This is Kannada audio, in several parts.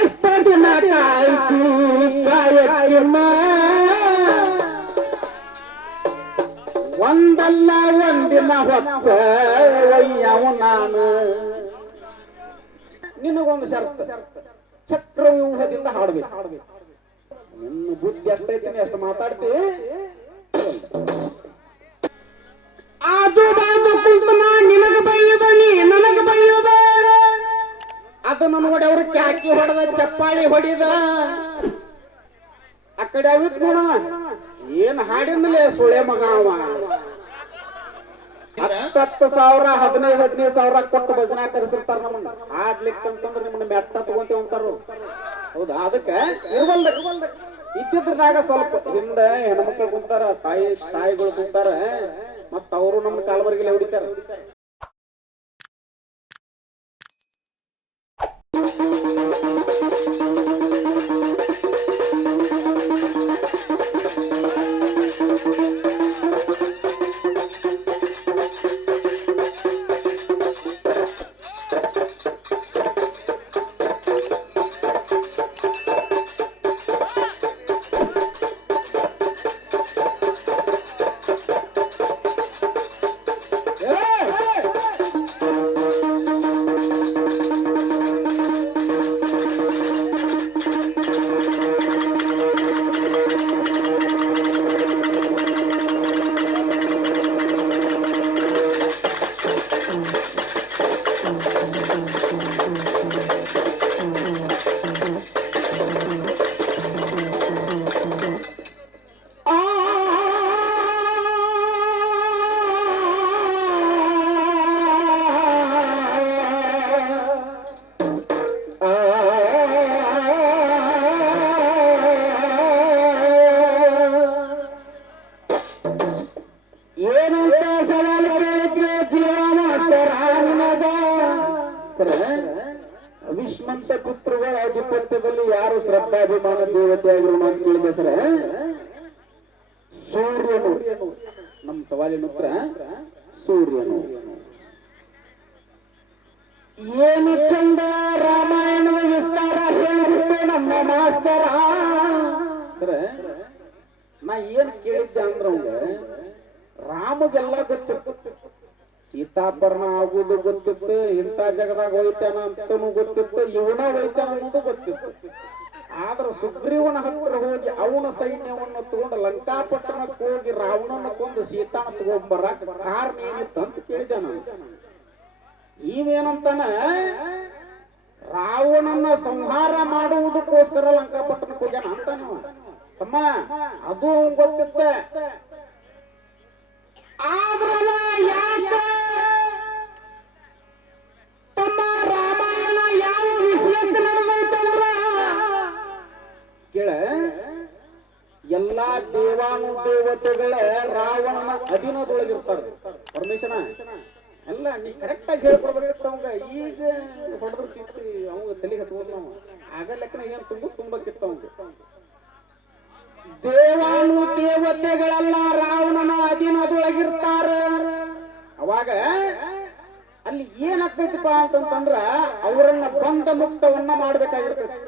ಎಷ್ಟ ದಿನ ಕಾಯ್ತಿ ಕಾಯಕ್ಕಿನ್ನ ಒಂದಲ್ಲ ಒಂದಿನ ಹೊತ್ತ ಒಯ್ಯವು ನಾನು. ನಿನಗೊಂದು ಶರ್ತ. ಚಕ್ರವ್ಯೂಹದಿಂದ ಹಾಡ್ಬೇಕು. ನಿನ್ನ ಬುದ್ಧಿ ಎಷ್ಟೈತಿ ಅಷ್ಟು ಮಾತಾಡ್ತಿ? ಆಜು ಬಾಜು ಕುಂತ ನಿನಗ ಬೈಯದ ನೀ, ನನಗ ಬೈಯುದ ಅದನ್ನ ನೋಡಿ ಅವ್ರ ಕ್ಯಾಕಿ ಹೊಡೆದ, ಚಪ್ಪಾಳಿ ಹೊಡಿದ. ಆ ಕಡೆ ಅವಿತ್ ನೋಡ, ಏನ್ ಹಾಡಿಂದಲೇ ಸುಳೆ ಮಗ ಅವ. ಹತ್ತತ್ತು ಸಾವಿರ, ಹದಿನೈದು ಹದಿನೈದು ಸಾವಿರ ಕೊಟ್ಟು ಭಜನಾ ಕರೆಸಿರ್ತಾರ ನಮ್ಮನ್ನ. ಆಡ್ಲಿಕ್ಕೆ ಅಂತಂದ್ರೆ ನಿಮ್ಮನ್ನ ಮೆಟ್ಟ ತಗೊಂತೀವಿ ಅಂತಾರ. ಹೌದಾ? ಅದಕ್ಕೆ ಇರ್ವಲ್ದ. ಇದ್ದಿದ್ರದಾಗ ಸ್ವಲ್ಪ ಹಿಂದೆ ಹೆಣ್ಮಕ್ಳು ಕುಂತಾರ, ತಾಯಿ, ತಾಯಿಗಳು ಕುಂತಾರ, ಮತ್ತ ಅವರು ನಮ್ಮ ಕಾಲ್ಬರ್ಗಿಲ್ಲ ಹೊಡಿತಾರ. ದೇವತೆಯಾಗಿರೋಣ ಅಂತ ಕೇಳಿದೆ ಸರ. ಸೂರ್ಯನು. ನಮ್ಮ ಸವಾಲಿನ ಉತ್ತರ, ಸೂರ್ಯನು. ಏನು ಚಂದ ರಾಮಾಯಣದ ವಿಸ್ತಾರ ಹೇಳಿಬಿಟ್ಟು ನಮ್ಮ ಮಾಸ್ತರ? ಸರ, ನಾ ಏನ್ ಕೇಳಿದ್ದೆ ಅಂದ್ರ ರಾಮಗೆಲ್ಲ ಗೊತ್ತಿತ್ತು. ಸೀತಾಪರ್ಣ ಆಗುದು ಗೊತ್ತಿತ್ತು, ಇಂಥ ಜಗದಾಗ ಹೋಯ್ತಾನ ಅಂತನೂ ಗೊತ್ತಿತ್ತು, ಇವನ ಹೋಯ್ತಾನ ಅನ್ನೋದು ಗೊತ್ತಿತ್ತು. ಆದ್ರ ಸುಗ್ರೀವನ ಹತ್ರ ಹೋಗಿ ಅವನ ಸೈನ್ಯವನ್ನು ತಗೊಂಡು ಲಂಕಾಪಟ್ಟಣಕ್ಕೆ ಹೋಗಿ ರಾವಣನ ಕೊಂದು ಸೀತಾನ ತಗೊಂಡ್ಬರಕ್ ಕಾರಣ ಏನಿತ್ತು ಅಂತ ಕೇಳಿದೆ ನಾನು. ಇವೇನಂತಾನ ರಾವಣನ ಸಂಹಾರ ಮಾಡುವುದಕ್ಕೋಸ್ಕರ ಲಂಕಾಪಟ್ಟಣಕ್ಕೆ ಹೋಗ್ಯಾನ ಅಂತ ನೀವು ತಮ್ಮ ಅದು ಗೊತ್ತಿತ್ತ. ಆದ್ರಲ್ಲ ಎಲ್ಲಾ ದೇವಾನು ದೇವತೆಗಳ ರಾವಣನ ಅಧೀನದೊಳಗಿರ್ತಾರೆ ಪರಮೇಶನ ಅಲ್ಲ ನೀ ಕರೆಕ್ಟ್ ಆಗಿ ಹೇಳ್ಕೊಡ್ಬೇಕಿತ್ತು ಅವಂಗ ಈಗ ಹೊಡೆದ್ರ ಚಿಂತಿ ಅವಂಗ ತಲೆಗೆ ಹತ್ಬೋದು ನಾವು ಆಗ ಲೆಕ್ಕನ ಏನ್ ತುಂಬ ತುಂಬಕ್ಕಿತ್ತು ಅವಂಗ ದೇವಾನು ದೇವತೆಗಳೆಲ್ಲ ರಾವಣನ ಅಧೀನದೊಳಗಿರ್ತಾರ. ಅವಾಗ ಅಲ್ಲಿ ಏನಾಗ್ತೈತಿಪ್ಪ ಅಂತಂತಂದ್ರ ಅವರನ್ನ ಬಂಧ ಮುಕ್ತವನ್ನ ಮಾಡ್ಬೇಕಾಗಿರ್ತೈತಿ.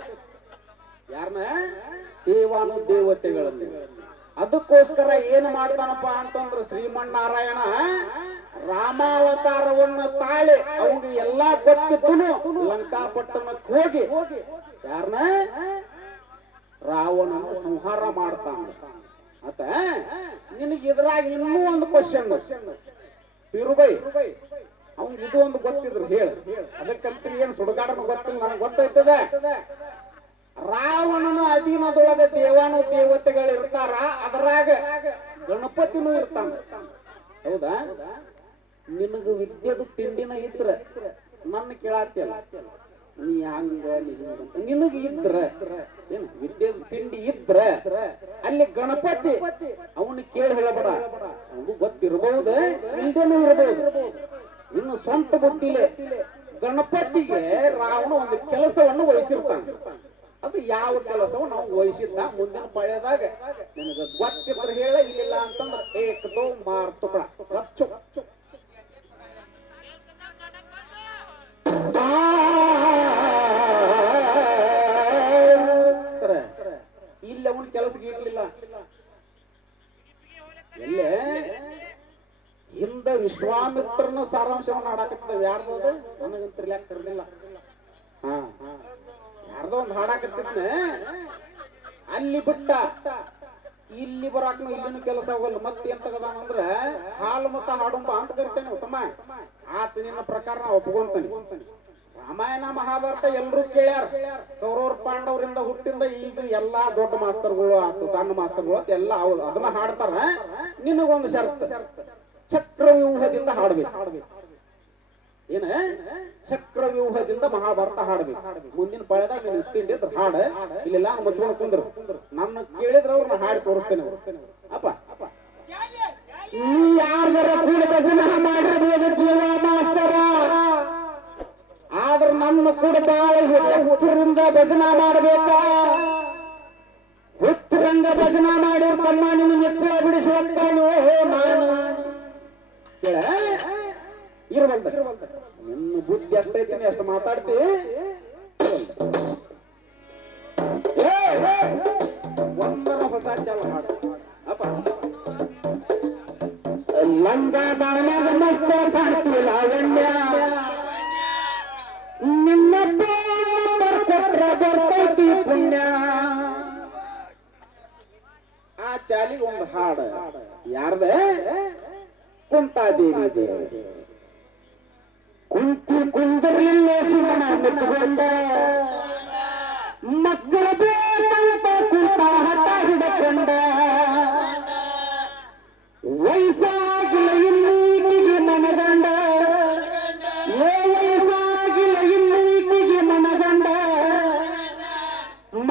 ಯಾರನ್ನ ದೇವಾನು ದೇವತೆಗಳಲ್ಲಿ ಅದಕ್ಕೋಸ್ಕರ ಏನು ಮಾಡ್ತಾನಪ್ಪ ಅಂತಂದ್ರ ಶ್ರೀಮನ್ನಾರಾಯಣ, ರಾಮಾವತಾರವನ್ನು ತಾಳೆ ಅವನಿಗೆ ಎಲ್ಲಾ ಗೊತ್ತಿದ್ದು ಲಂಕಾಪಟ್ಟಣಕ್ಕೆ ಹೋಗಿ. ಯಾರನ್ನ ರಾವಣನ ಸಂಹಾರ ಮಾಡ್ತಾನ. ಆತ, ನಿನಗೆ ಇದ್ರಾಗ ಇನ್ನೂ ಒಂದು ಕ್ವಶನ್ ತಿರುಬೈ ಅವನ್ ಇದು ಒಂದು ಗೊತ್ತಿದ್ರು, ಹೇಳ. ಅದಕ್ಕಂತ ಏನ್ ಸುಡುಗಾಡನು ಗೊತ್ತಿಲ್ಲ ನನಗೆ ಗೊತ್ತೈತದ ರಾವಣನ ಅಧೀನದೊಳಗ ದೇವಾನು ದೇವತೆಗಳು ಇರ್ತಾರ ಅದರಾಗ ಗಣಪತಿನೂ ಇರ್ತಾನ. ಹೌದಾ? ನಿನಗ ವಿದ್ಯೆದು ತಿಂಡಿನ ಇದ್ರ, ನನ್ನ ಕೇಳಾತಿಯಲ್ಲ. ನೀ ಹಂಗ. ನಿನಗ ಇದ್ರ, ಏನು, ವಿದ್ಯೆದು ತಿಂಡಿ ಇದ್ರ, ಅಲ್ಲಿ ಗಣಪತಿ, ಅವನು ಕೇಳಿ ಹೇಳಬೇಡ. ಅವನು ಗೊತ್ತಿರಬಹುದು, ಇಲ್ದೇನೂ ಇರಬಹುದು. ಇನ್ನು ಸ್ವಂತ ಗೊತ್ತಿಲ್ಲ ಗಣಪತಿಗೆ ರಾವಣ ಒಂದು ಕೆಲಸವನ್ನು ವಹಿಸಿರ್ತಾನೆ. ಯಾವ ಕೆಲಸವೂ ನಾವು ವಹಿಸಿದ್ದ ಮುಂದಿನ ಪಳೆಯದಾಗ ನಿನಗ ಗೊತ್ತಿದ್ರೆ ಹೇಳ ಇಲ್ಲ ಅಂತಂದ್ರೆ ಏಕದೋ ಮಾರ್ತು ರಚ್ಚು ಸರ, ಇಲ್ಲಿ ಅವನ ಕೆಲಸಕ್ಕೆ ಇರಲಿಲ್ಲ. ಎಲ್ಲೇ? ಹಿಂದ ವಿಶ್ವಾಮಿತ್ರನ ಸಾರಾಂಶವನ್ನ ಆಡಾಕತ್ತದ ಯಾರ್ದು ನನಗಂತಿರ್ಲಾಕ್ ಕರೆದಿಲ್ಲ ಹಾಡಾಕತ್ತಿದ್ನೆ ಅಲ್ಲಿ ಬಿಟ್ಟ. ಇಲ್ಲಿ ಬರಾಕ್ನು ಇಲ್ಲಿನ ಕೆಲಸ ಹೋಗಲ್ಲ. ಮತ್ತೆ ಎಂತ ಅಂದ್ರ ಹಾಲು ಮತ್ತ ಹಾಡುಂಬ ಅಂತ ಕರಿತೇನೆ ಉತ್ತಮ. ಆತ ನಿನ್ನ ಪ್ರಕಾರ ನಾ ಒಪ್ಕೊಂತಾನೆ. ರಾಮಾಯಣ, ಮಹಾಭಾರತ ಎಲ್ರೂ ಕೇಳ್ಯಾರ. ಕೌರವ್ರ ಪಾಂಡವರಿಂದ ಹುಟ್ಟಿಂದ ಈಗ ಎಲ್ಲಾ ದೊಡ್ಡ ಮಾಸ್ತರ್ಗಳು ಆತು, ಸಣ್ಣ ಮಾಸ್ತರ್ಗಳು ಅಂತ ಎಲ್ಲ ಅದನ್ನ ಹಾಡ್ತಾರ. ನಿನಗೊಂದು ಶರ್ತ್ ಚಕ್ರವ್ಯೂಹದಿಂದ ಹಾಡ್ಬೇಕು. ಏನ? ಚಕ್ರವ್ಯೂಹದಿಂದ ಮಹಾಭಾರತ ಹಾಡ್ಬೇಕು. ಮುಂದಿನ ಪಳೆದಾಗ ನೀನು ಇಷ್ಟಿಂದ ಹಾಡ. ಇಲ್ಲೆಲ್ಲ ಮುಚ್ಕೊಂಡು ಕುಂದ್ರು. ನನ್ನ ಕೇಳಿದ್ರ ಅವ್ರನ್ನ ಹಾಡಿ ತೋರಿಸ್ತೇನೆ ಅಪ್ಪ. ನೀ ಯಾರ ಕೂಡ ಭಜನ ಮಾಡಿರ್ಬೋದು ಜೀವ ಮಾಸ್ತರ? ಆದ್ರ ನನ್ನ ಕೂಡ ಬಾಳ ಹುಚ್ಚರಿಂದ ಭಜನ ಮಾಡಬೇಕ? ಹುಚ್ಚರಂಗ ಭಜನ ಮಾಡಿ ತಮ್ಮ ನಿನ್ನ ನೆಚ್ಚಳ ಬಿಡಿಸುವಂತಾನು ನಾನು ಕೇಳ? ಇರಬಲ್ದ ನಿನ್ನ ಬುದ್ಧಿ ಎಷ್ಟೈತೀನಿ ಅಷ್ಟು ಮಾತಾಡ್ತಿ. ಒಂದರ ಹೊಸ ಚಾಲ ಮಾಡ. ಅಪ್ಪ. ಲಂಗ ದಾನದ ಮಸ್ತ ಕಾಣ್ತಿ ಲಾವಣ್ಯ. ನಿನ್ನ ಕೊಟ್ರ ಬರ್ತೈತಿ ಪುಣ್ಯ. ಆ ಚಾಲಿಗೆ ಒಂದು ಹಾಡು ಯಾರ್ದ? ಕುಂತಾದೇವಿ ದೇವಿ ಕುಂತಿ ಕುಂದರ್ಲಿಲ್ಲ ಸುಮನ ಮೆಚ್ಚುಕೊಂಡ ಮಕ್ಕಳ ಬೇಕಂತ ಕುಂತ ಹಠ ಹಿಡಕೊಂಡ ವಯಸ್ಸಾಗಿಲ್ಲ ಇನ್ನೀಟಿಗೆ ಮನಗಂಡ ಏ ವಯಸ್ಸಾಗಿಲ್ಲ ಇನ್ನೀಟಿಗೆ ಮನಗಂಡ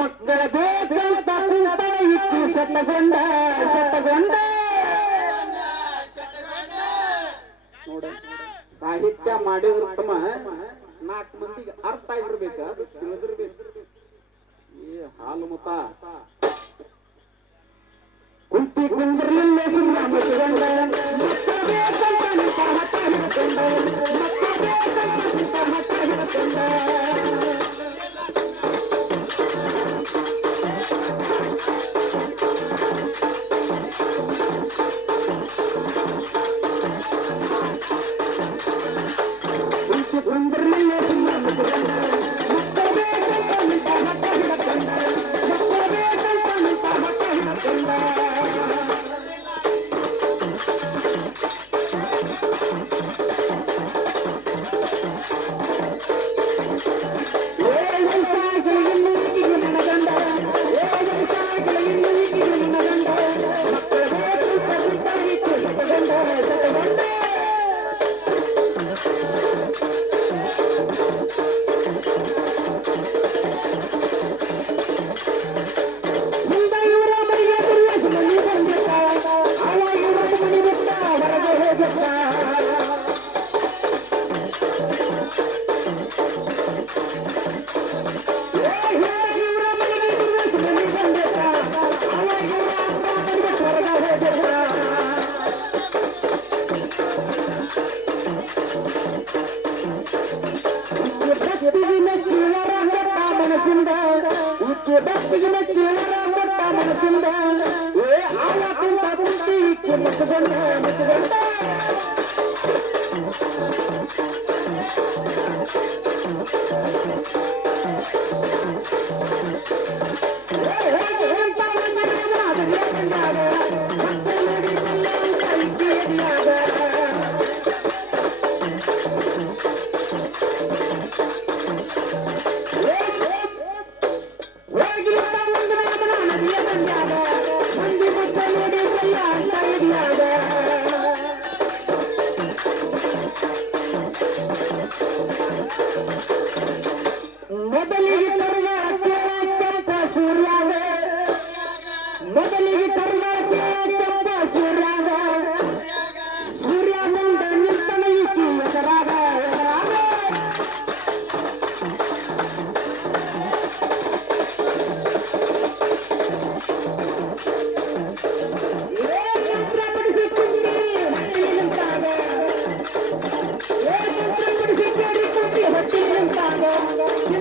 ಮಕ್ಕಳ ಬೇಕಂತ ಕುಂತ ಇಟ್ಟು ಸತ್ತಗೊಂಡ ಸತ್ತಗೊಂಡ ಸಾಹಿತ್ಯ ಮಾಡಿದ್ರ ತಮ್ಮ ನಾಲ್ಕು ಮಂದಿಗೆ ಅರ್ಥ ಆಗಿರ್ಬೇಕು ಅದು ತಿಳಿದಿರ್ಬೇಕು. ಏ ಹಾಲು ಮುತ.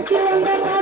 Thank you.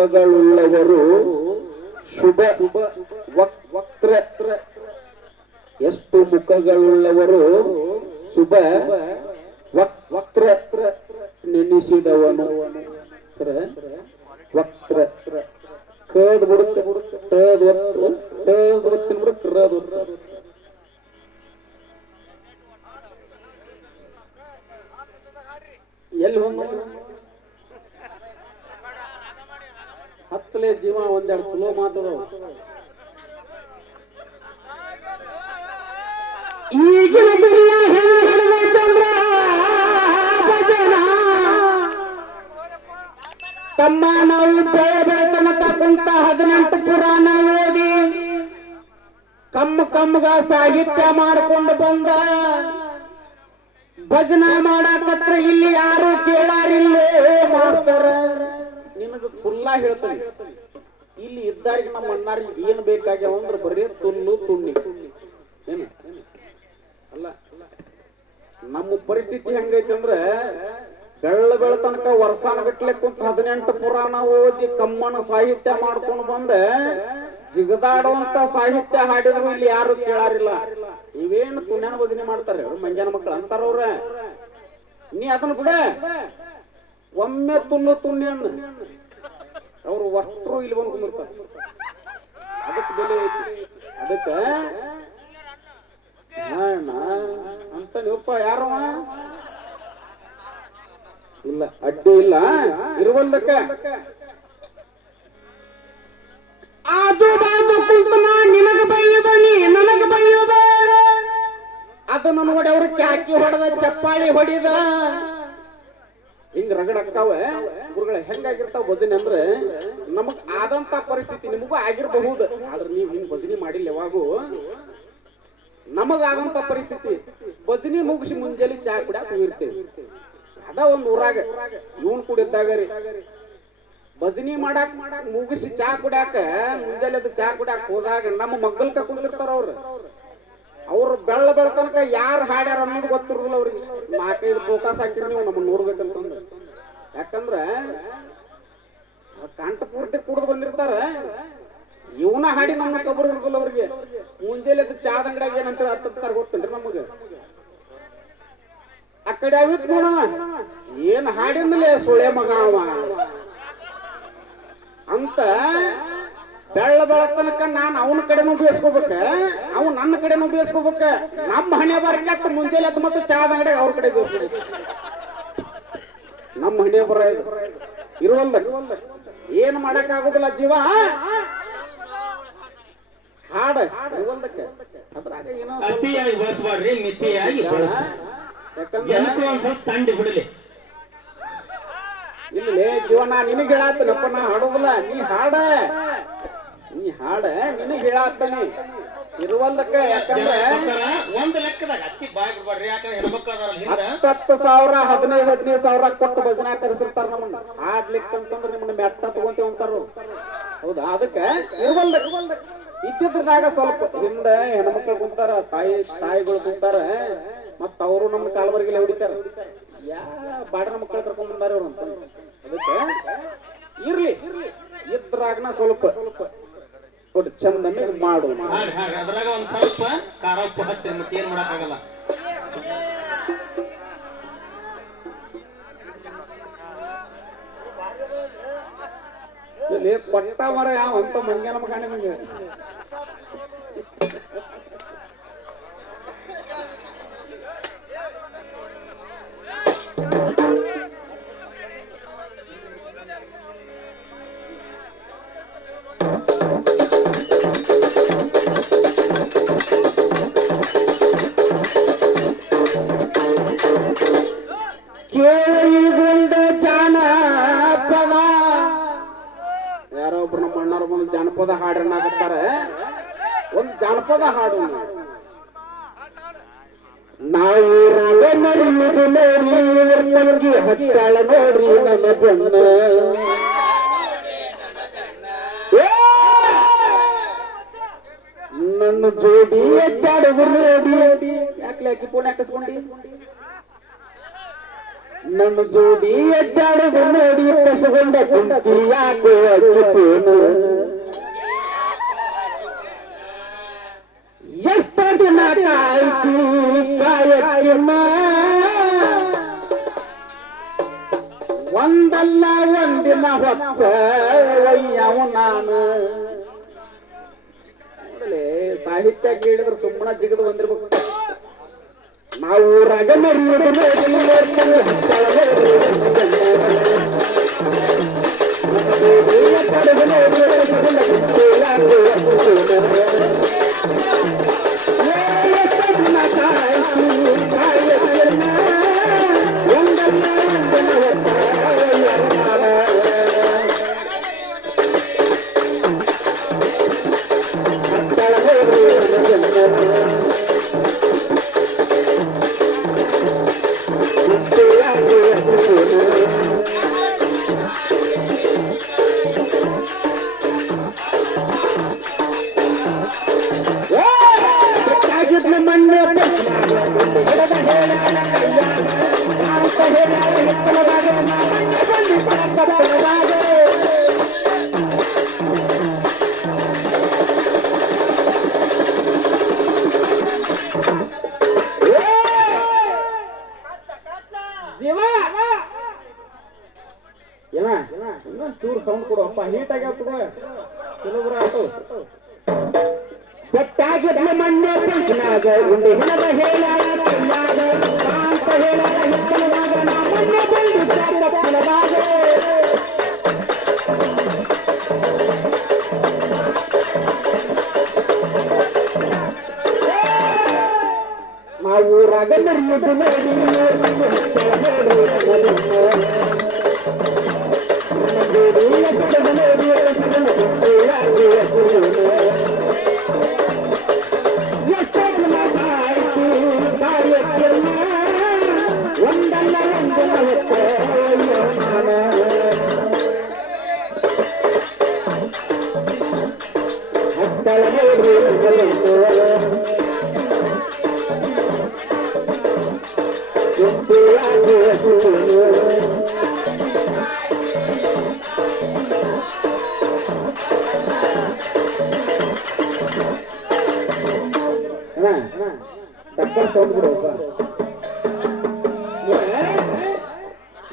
ಎಷ್ಟು ಮುಖಗಳುಳ್ಳವರು ಶುಭ ವಕ್- ವಕ್ರ ಎಷ್ಟು ಮುಖಗಳುಳ್ಳವರು ಶುಭ ವಕ್- ವಕ್ರ ನೆನೆಸಿದವನು. ವಕ್ರ ಕದ್ ಬಿಡುತ್ತ ತದ್ ಒತ್ತು ತದ್ ಒತ್ತಿನ ಬಿಡು ಕ್ರದ್ ಒತ್ತು ಎಲ್ಲಿ ಹೋಗ ಹತ್ತಲೇ ಜೀವ ಒಂದೆರಡು ಚಲೋ ಮಾತದವು ಈಗಿನ ದುನಿಯಾ ಹೆಂಗ್ ಹಿಡಿದೈತಂದ್ರ ಭಜನ. ತಮ್ಮ ನಾವು ಬೆಳೆ ಬೆಳೆತನಕ ಕುಂತ ಹದಿನೆಂಟು ಪುರಾಣ ಓದಿ ಕಮ್ಮ ಕಮ್ಮಗ ಸಾಹಿತ್ಯ ಮಾಡ್ಕೊಂಡು ಬಂದ. ಭಜನ ಮಾಡಾಕತ್ರ ಇಲ್ಲಿ ಯಾರು ಮಾಸ್ತರ ನಿನಗ ಕುಲ್ಲಾ ಹೇಳ್ತಾನೆ ಇಲ್ಲಿ ಇದ್ದಾರಿಗೆ ನಮ್ಮ ಅಣ್ಣಾರಿಗೆ ಏನ್ ಬೇಕಾಗ್ಯಾವ ಅಂದ್ರೆ ಬರೀ ತುಲ್ಲು, ತುಣ್ಣಿ. ಏನು? ಅಲ್ಲ, ನಮ್ಮ ಪರಿಸ್ಥಿತಿ ಹೆಂಗೈತಿ ಅಂದ್ರೆ ಬೆಳ್ಳ ಬೆಳ ತನಕ ವರ್ಷಾನಗಟ್ಲೆ ಕುಂತ ಹದಿನೆಂಟು ಪುರಾಣ ಓದಿ ಕಮ್ಮನ ಸಾಹಿತ್ಯ ಮಾಡ್ಕೊಂಡು ಬಂದ ಜಿಗದಾಡುವಂತ ಸಾಹಿತ್ಯ ಹಾಡಿದ್ರು ಇಲ್ಲಿ ಯಾರು ಕೇಳಾರಿಲ್ಲ. ಇವೇನು ಪುಣ್ಯನ ಭಜನೆ ಮಾಡ್ತಾರೆ? ಮಂಜಾನ ಮಕ್ಕಳು ಅಂತಾರವ್ರ. ನೀ ಅದನ್ನ ಬಿಡ. ಒಮ್ಮೆ ತುಲ್ಲು ತುಣ್ಯನ್ ಅವ್ರು ಒಟ್ಟರು ಇಲ್ಲಿ ಬಂದು ಕುಂದಿರ್ತಾರೆ ಅದಕ್ಕೆ ಬೆಲೆ ಐತಿ. ಅದಕ್ಕೆ ಅಣ್ಣ ಅಂತ ನೀವಪ್ಪ ಯಾರು? ಇಲ್ಲ ಅಡ್ಡಿ ಇಲ್ಲ ಇರುವಲ್ದಕ್ಕ ಆಜು ಬಾಜು ಕುಂತ ನಾ ನಿನಗ ಬೈಯುದ ನೀ ನನಗ ಬೈಯುದ. ಅದನ್ನ ನೋಡಿ ಅವ್ರ ಕ್ಯಾಕಿ ಹೊಡೆದ ಚಪ್ಪಾಳಿ ಹೊಡಿದ. ಹಿಂಗ್ ರಗಡಕ್ಕಾವ ಗುರುಗಳ, ಹೆಂಗಾಗಿರ್ತಾವ ಭಜನೆ ಅಂದ್ರೆ ನಮಗ್ ಆದಂತ ಪರಿಸ್ಥಿತಿ ನಿಮಗೂ ಆಗಿರಬಹುದು. ಆದ್ರೆ ನೀವು ಹಿಂಗ್ ಭಜನೆ ಮಾಡಿಲ್ಲ ಯಾವಾಗೂ. ನಮಗಾದಂತ ಪರಿಸ್ಥಿತಿ. ಭಜನೆ ಮುಗಿಸಿ ಮುಂಜಾನೆ ಚಾ ಕುಡಿಯಾಕ ಹೋಗಿರ್ತೇವೆ ಅದ ಒಂದ್ ಊರಾಗ. ಇವನ್ ಕುಡಿದ್ದಾಗ ರೀ. ಭಜನಿ ಮಾಡಾಕ್ ಮಾಡಾಕ್ ಮುಗಿಸಿ ಚಾ ಕುಡಿಯಾಕ, ಮುಂಜಾನೆ ಅದು ಚಾ ಕುಡಿಯಾಕ ಹೋದಾಗ ನಮ್ಮ ಮಗ್ಗಲ್ಕ ಕುಂದಿರ್ತಾರ ಅವ್ರು. ಅವ್ರು ಬೆಳ್ಳ ಬೆಳ್ತನಕ ಯಾರು ಹಾಡ್ಯಾರ ಅನ್ನೋದು ಗೊತ್ತಿರೋದಿಲ್ಲ ಅವ್ರಿಗೆ. ನಾಲ್ಕೈದು ಫೋಕಸ್ ಹಾಕಿರಿ ನೀವು, ನಮ್ಮನ್ನ ನೋಡ್ಬೇಕಂತಂದ್ರೆ ಯಾಕಂದ್ರ ಕಂಠ ಪೂರ್ತಿ ಕುಡ್ದು ಬಂದಿರ್ತಾರ. ಇವನ ಹಾಡಿ ನಮ್ಮ ಕಬರ್ ಇರೋದಿಲ್ಲ ಅವ್ರಿಗೆ. ಮುಂಜಾನೆ ಅದು ಚಾದ ಅಂಗಡಿಯಾಗ ಏನಂತ ಹತ್ತಾರ ಗೊತ್ತೇನ್ರಿ ನಮಗೆ. ಆ ಕಡೆ ಅವಿತ್ ನೋಡ ಏನ್ ಹಾಡಿನಲ್ಲೇ ಸುಳೆ ಮಗ ಅವ. ಅಂತ ಬೆಳ್ಳ ಬೆಳತನಕ ನಾನು ಅವನ ಕಡೆನೂ ಬೇಯಿಸ್ಕೋಬೇಕ ಅವ್ ನನ್ನ ಕಡೆನೂ ಬೇಯಿಸ್ಕೋಬೇಕ ನಮ್ಮ ಹಣೆ ಬಾರಿ ಮುಂಜಾನೆ ಅದು ಮತ್ತೆ ಚಾದ ಅಂಗಡಿಯಾಗ ಅವ್ರ ಕಡೆ ಬೇಸ್ಕೋಬೇಕು. ನಮ್ಮ ಹಣೆ ಬರ ಇರುವಲ್ಲ ಏನ್ ಮಾಡಕ್ ಆಗುದಿಲ್ಲ ಜೀವ? ಹಾಡ ಅತಿಯಾಗಿ ಬಳಸಬಾರ್ರಿ ಮಿತಿಯಾಗಿ ಜನಕ್ಕೂ ಒಂದ್ ಸ್ವಲ್ಪ ತಂಡಿ ಬಿಡಲಿ. ಇಲ್ಲಿ ಜೀವ ನಾ ನಿನಗೆ ಹೇಳತ್ತನಪ್ಪ ನಾ ಹಾಡೋದಿಲ್ಲ. ನೀ ಹಾಡ. ನೀ ಹಾಡ ನಿನಗೆ ಹೇಳತ್ತಾನೆ ಇರುವಲ್ದಕ್ಕ ಯಾಕಂದ್ರೆ ಒಂದ್ ಲೆಕ್ಕದಾಗ ಅತಿ ಬಾಯ್ ಬಿಡ್ಬಾರ್ರಿ ಯಾಕಂದ್ರೆ ಹೆಣ್ಮಕ್ಳು ಹಿಂದ. ಹತ್ತತ್ತು ಸಾವಿರ ಹದಿನೈದು ಹದಿನೈದು ಸಾವಿರ ಕೊಟ್ಟು ಭಜನಾ ಕರೆಸಿರ್ತಾರ ನಮ್ಮನ್ನ. ಆಡ್ಲಿಕ್ಕೆ ಅಂತಂದ್ರೆ ನಿಮ್ಮನ್ನ ಮೆಟ್ಟ ತಗೊಂತೀವಿ ಅಂತಾರ ಹೌದಾ? ಅದಕ್ಕೆ ಇರುವಲ್ದ ಇದ್ದಿದ್ರದಾಗ ಸ್ವಲ್ಪ ಹಿಂದ ಹೆಣ್ಮಕ್ಳು ಕುಂತಾರ ತಾಯಿ ತಾಯಿಗಳು ಕುಂತಾರ ಮತ್ತ ಅವರು ನಮ್ಮ ಕಾಲ್ಬರ್ಗಿಲೆ ಹೊಡಿತಾರ. ಯಾ ಬಾಡನ ಮಕ್ಕಳು ಕರ್ಕೊಂಡ್ ಬಂದಾರ ಅವ್ರು ಅಂತ ಅದಕ್ಕೆ ಇರ್ಲಿ. ಇದ್ರಾಗನ ಸ್ವಲ್ಪ ಒಟ್ಟು ಚಂದನೆ ಮಾಡು. ಅದ್ರಾಗ ಒಂದ್ ಸ್ವಲ್ಪ ಖಾರ ಉಪ್ಪು ಹಚ್ಚಿ ಮತ್ತೆ ಏನ್ ಮಾಡಕ್ಕಾಗಲ್ಲ. ಇಲ್ಲಿ ಪಟ್ಟ ಮರ ಯಾವ ಅಂತ ಮಂಗೆ ನಮ್ಮ ಕಾಣಿ ಮಂಗೆ ಕೇಳಿಗೊಂದ ಜಾನಪದ ಹಾಡನ್ನ ಒಂದು ಜಾನಪದ ಹಾಡು ನೀವು. ರಂಗ ನರಿಯುವುದು ನೋಡಿ ತಂಗಿ ಹತ್ತಾಳ ನೋಡಿ ನನ್ನ ಬೆನ್ನ. ನನ್ನ ಜೋಡಿ ಎದ್ದಾಡುದು ನೋಡಿ. ಯಾಕೆ ಅಕ್ಕಿ ಪೋಣ ಹಾಕಿಸ್ಕೊಂಡಿ? ನನ್ನ ಜೋಡಿ ಎದ್ದಾಡುದು ನೋಡಿ, ಕಸಗೊಂಡ ಕುಂತಿ ಯಾಕೋ ಅಚ್ಚುಪೇನು ಎಷ್ಟ ದಿನ ಕಾಯ್ತಿ ಕಾಯಕ್ಕಿನ್ನ ಒಂದಲ್ಲ ಒಂದಿನ ಹೊತ್ತ ಒಯ್ಯವ ನಾನು ನೋಡಲೇ ಸಾಹಿತ್ಯ ಕೇಳಿದ್ರೆ ಸುಮ್ಮನೆ ಜಿಗದು ಬಂದಿರ್ಬೇಕು ನಾವು ರಗ ಮರಿಯುವುದು ಹೀಟ್ ಆಗ್ಯಾವ ತಗೋ ಕೆಲವ್ರ ಆಟು ಬೆಟ್ಟಾಗಿದ್ದ ಮಣ್ಣೆ ಪಂಚನಾಗ ಉಂಡೆ ಹಿಣದ ಹೇಳಾಳ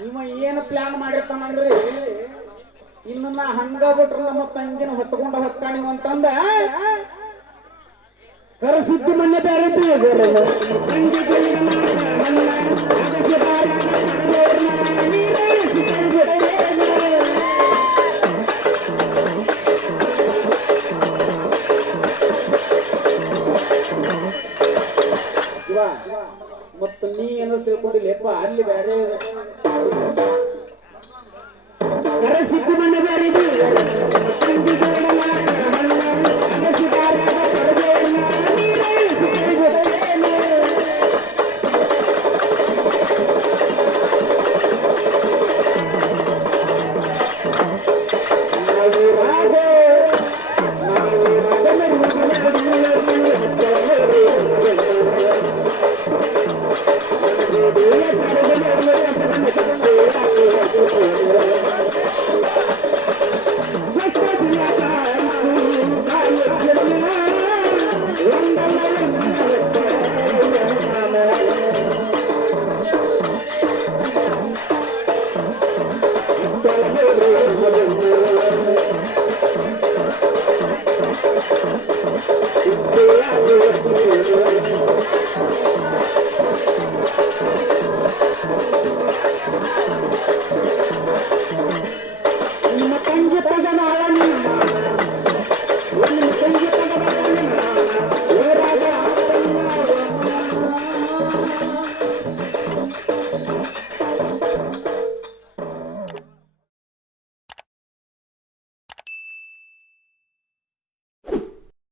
ಇವ ಏನು ಪ್ಲಾನ್ ಮಾಡಿರ್ತಾನಂದ್ರಿ ಇನ್ನು ನಾ ಹಂಗ ಬಿಟ್ರು ನಮ್ಮ ತಂಗಿನ ಹೊತ್ಕೊಂಡ ಹೊತ್ಕಾಣಿ ಅಂತಂದ? ಕರಸಿದ್ದು ಮೊನ್ನೆ ಬೇರೆ ಬಾರಿ. ನೀ ಏನೋ ತಿಳ್ಕೊಂಡಿಲ್ಲಪ್ಪ ಅಲ್ಲಿ ಬೇರೆ ಕರಸಿದ್ದು ಮಣ್ಣ ಬೇರೆ